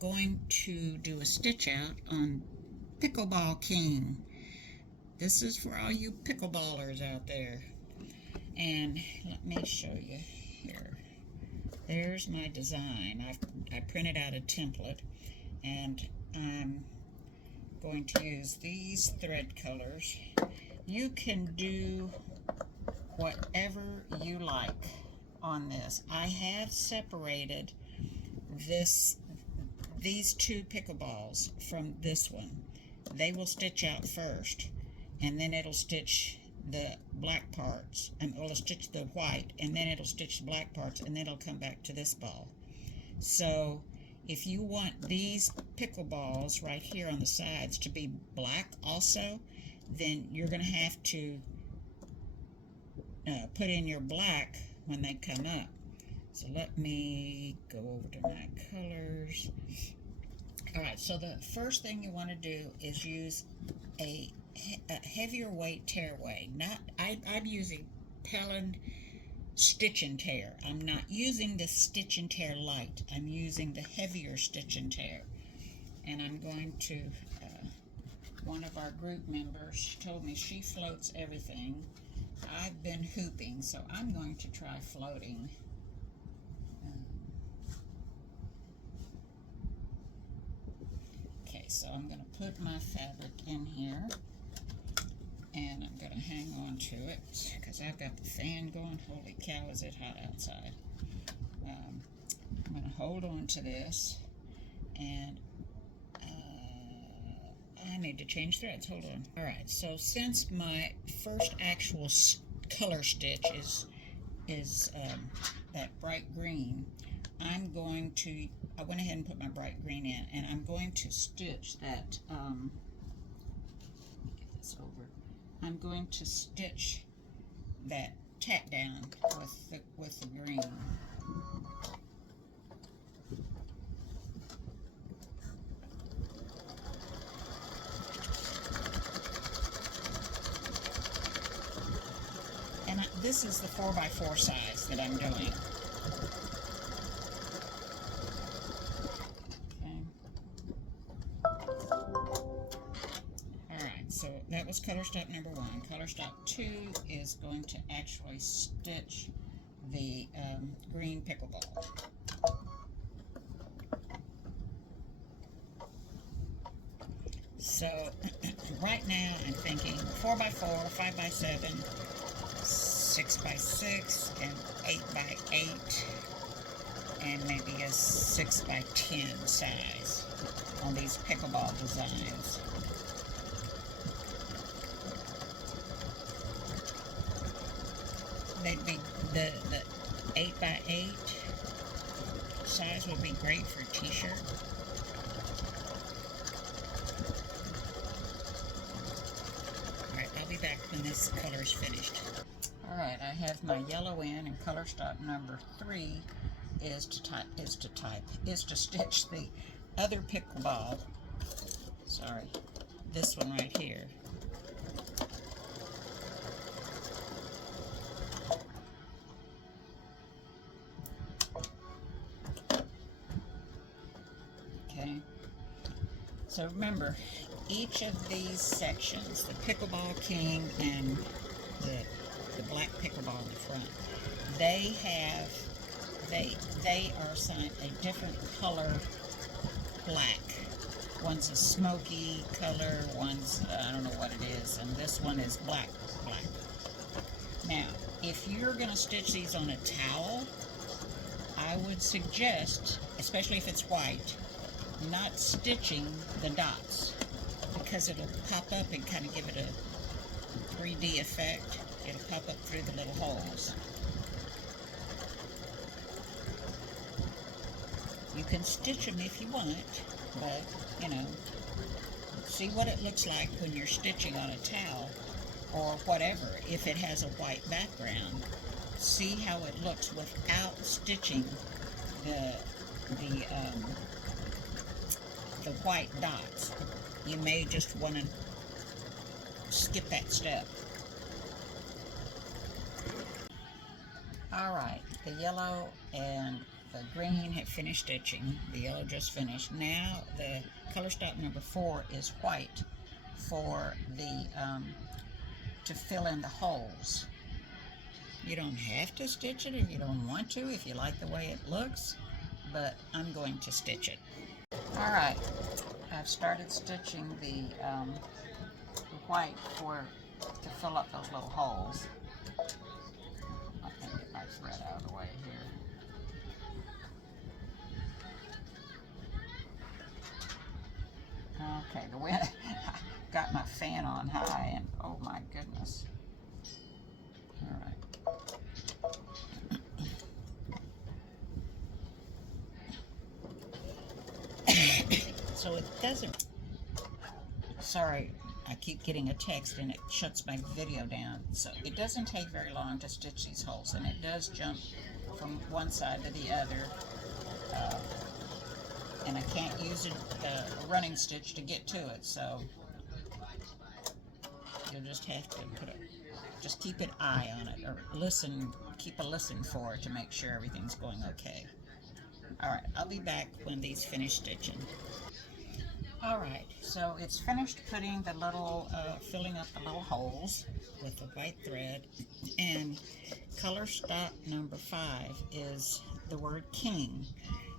going to do a stitch out on Pickleball King. This is for all you pickleballers out there. And let me show you here. There's my design. I printed out a template, and I'm going to use these thread colors. You can do whatever you like on this. I have separated these two pickleballs from this one. They will stitch out first, and then it'll stitch the black parts, and it'll stitch the white, and then it'll stitch the black parts, and then it'll come back to this ball. So if you want these pickleballs right here on the sides to be black also, then you're going to have to put in your black when they come up. So let me go over to my colors. Alright, so the first thing you want to do is use a heavier weight tearaway. I'm using Pellin Stitch and Tear. I'm not using the Stitch and Tear Light. I'm using the heavier Stitch and Tear. And I'm going to, one of our group members told me she floats everything. I've been hooping, so I'm going to try floating. Okay, so I'm going to put my fabric in here, and I'm going to hang on to it because I've got the fan going. Holy cow, is it hot outside. I'm going to hold on to this, and I need to change threads. Hold on. Alright, so since my first actual color stitch is that bright green, I went ahead and put my bright green in, and I'm going to stitch that, let me get this over. I'm going to stitch that tack down with the green. And this is the 4x4 size that I'm doing. So that was color stop number 1. Color stop 2 is going to actually stitch the green pickleball. So right now I'm thinking 4x4, 5x7, 6x6, and 8x8, and maybe a 6x10 size on these pickleball designs. They'd be the 8x8 size would be great for a t-shirt. Alright, I'll be back when this color is finished. Alright, I have my yellow in, and color stop number 3 is to stitch the other pickleball. Sorry, this one right here. Okay, so remember, each of these sections, the Pickleball King and the black pickleball in the front, they are assigned a different color black. One's a smoky color, one's, I don't know what it is, and this one is black. Now, if you're going to stitch these on a towel, I would suggest, especially if it's white, not stitching the dots, because it'll pop up and kind of give it a 3D effect. It'll pop up through the little holes. You can stitch them if you want, but, you know, see what it looks like when you're stitching on a towel or whatever. If it has a white background, see how it looks without stitching the white dots. You may just want to skip that step. Alright, the yellow and the green had finished stitching, the yellow just finished. Now the color stop number 4 is white for the to fill in the holes. You don't have to stitch it if you don't want to, if you like the way it looks, but I'm going to stitch it. Alright, I've started stitching the white to fill up those little holes. I can get my thread out of the way here. Okay, the wind, I got my fan on high and oh my goodness. Alright. So it doesn't, sorry, I keep getting a text and it shuts my video down. So it doesn't take very long to stitch these holes, and it does jump from one side to the other. And I can't use a running stitch to get to it, so you'll just have to just keep an eye on it, or keep a listen for it to make sure everything's going okay. Alright, I'll be back when these finish stitching. Alright, so it's finished putting the little, filling up the little holes with the white thread, and color stop number 5 is the word king,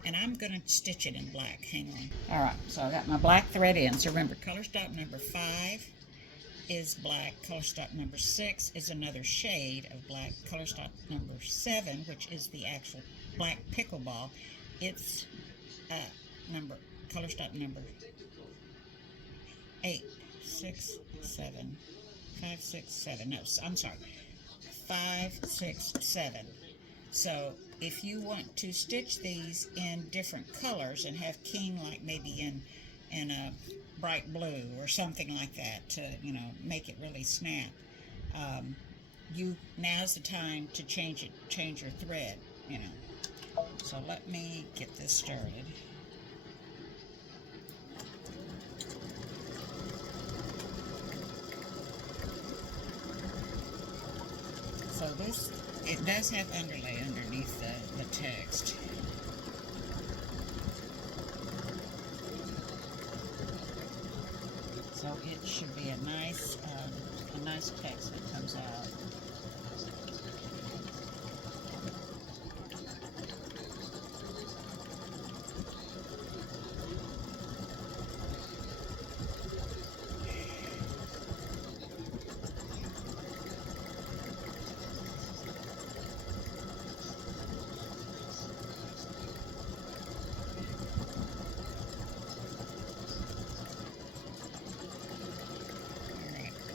and I'm going to stitch it in black. Hang on. Alright, so I got my black thread in. So remember, color stop number 5 is black, color stop number 6 is another shade of black, color stop number 7, which is the actual black pickleball, it's color stop number 8, 6, 7, 5, 6, 7. No, I'm sorry. 5, 6, 7. So if you want to stitch these in different colors and have king like maybe in a bright blue or something like that to, you know, make it really snap, now's the time to change your thread, you know. So let me get this started. So it does have underlay underneath the text. So it should be a nice text that comes out.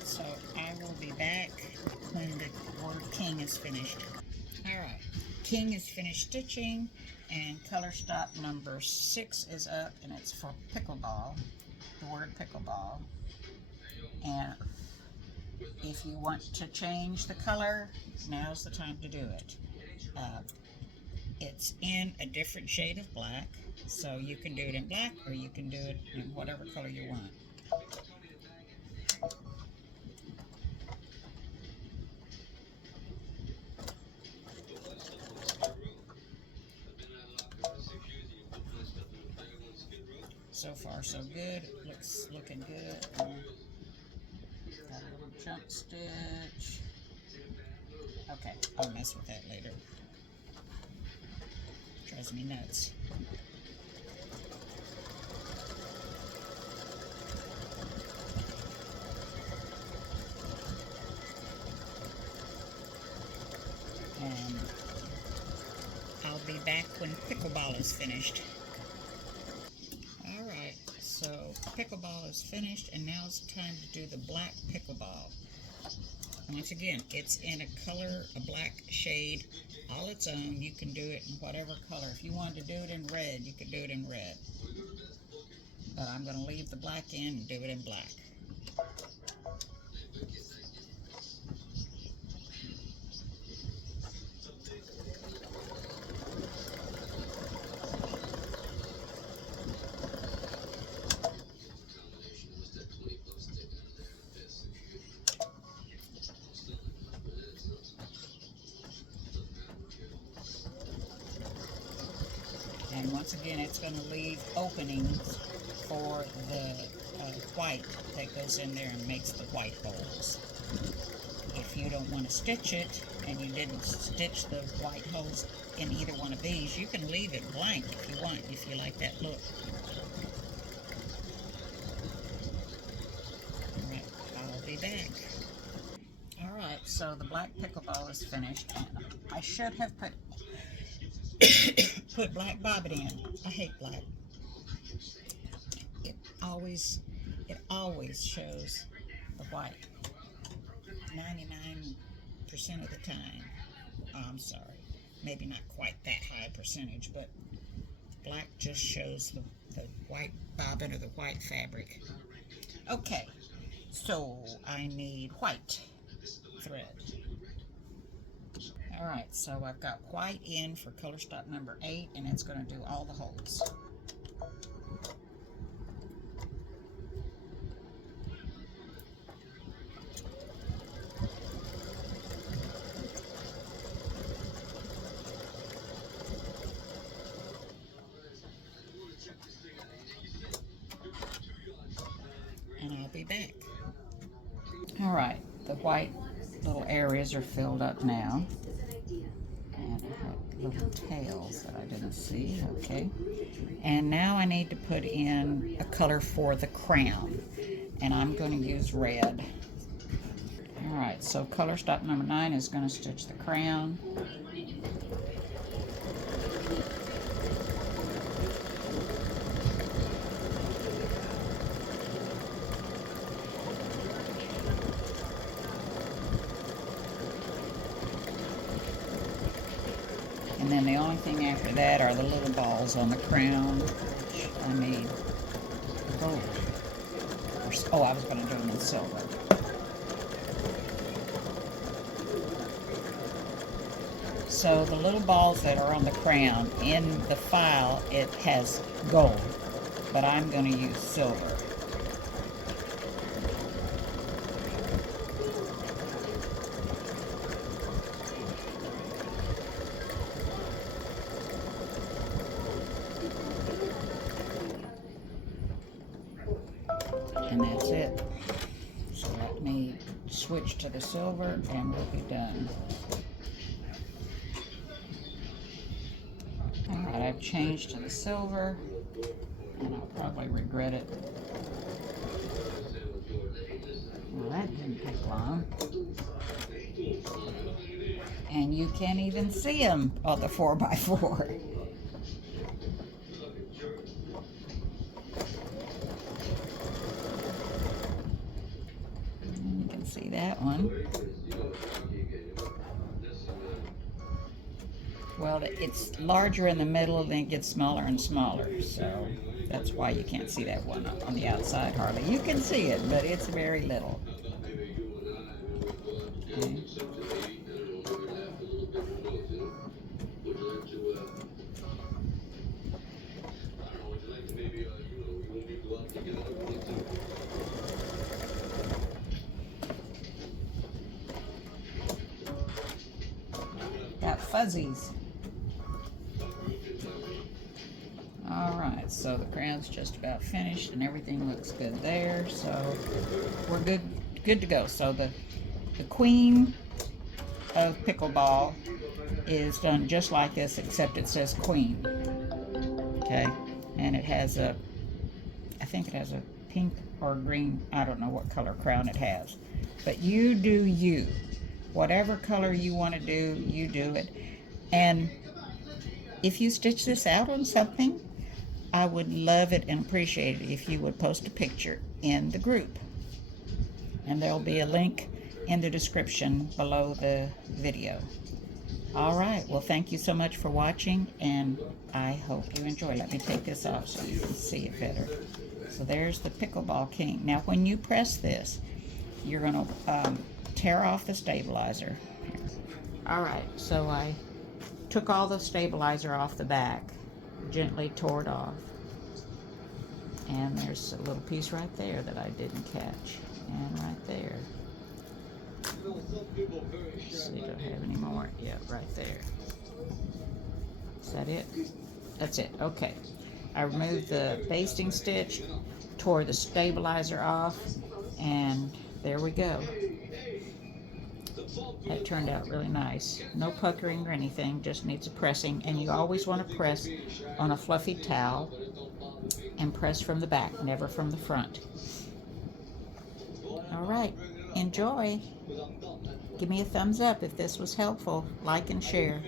So I will be back when the word king is finished. Alright, king is finished stitching, and color stop number 6 is up, and it's for pickleball, the word pickleball. And if you want to change the color, now's the time to do it. It's in a different shade of black, so you can do it in black or you can do it in whatever color you want. So far so good, looking good. Got a little jump stitch. Okay, I'll mess with that later. Drives me nuts. And I'll be back when pickleball is finished. Alright, so pickleball is finished, and now it's time to do the black pickleball. Once again, it's in a black shade all its own. You can do it in whatever color. If you wanted to do it in red, you could do it in red. But I'm going to leave the black in and do it in black. once again, it's going to leave openings for the white that goes in there and makes the white holes. If you don't want to stitch it, and you didn't stitch the white holes in either one of these, you can leave it blank if you want, if you like that look. Alright, I'll be back. Alright, so the black pickleball is finished, and I should have put black bobbin in. I hate black. It always shows the white 99% of the time. Oh, I'm sorry, maybe not quite that high percentage, but black just shows the white bobbin or the white fabric. Okay, so I need white thread. Alright, so I've got white in for color stock number 8, and it's going to do all the holes. And I'll be back. Alright, the white little areas are filled up now. And I have little tails that I didn't see. Okay. And now I need to put in a color for the crown. And I'm going to use red. Alright, so color stock number 9 is going to stitch the crown. And then the only thing after that are the little balls on the crown, which I made gold. Oh, I was going to do them in silver. So the little balls that are on the crown, in the file it has gold, but I'm going to use silver. And that's it. So let me switch to the silver and we'll be done. Alright, I've changed to the silver, and I'll probably regret it. Well, that didn't take long. And you can't even see them on the 4x4. You can see that one. Well, it's larger in the middle, then it gets smaller and smaller, so that's why you can't see that one on the outside hardly. You can see it, but it's very little. Okay. Got fuzzies. Alright, so the crown's just about finished and everything looks good there, so we're good to go. So the queen of pickleball is done just like this, except it says queen. Okay, and it has I think it has a pink or green, I don't know what color crown it has, but you do you. Whatever color you want to do, you do it. And if you stitch this out on something, I would love it and appreciate it if you would post a picture in the group. And there'll be a link in the description below the video. Alright, well thank you so much for watching, and I hope you enjoy. Let me take this off so you can see it better. So there's the Pickleball King. Now when you press this, you're going to tear off the stabilizer. Alright, so I took all the stabilizer off the back, gently tore it off, and there's a little piece right there that I didn't catch, and right there. Let's see, do I have any more? Yeah, right there. Is that it? That's it. Okay. I removed the basting stitch, tore the stabilizer off, and there we go. That turned out really nice. No puckering or anything, just needs a pressing. And you always want to press on a fluffy towel and press from the back, never from the front. All right, enjoy. Give me a thumbs up if this was helpful. Like and share.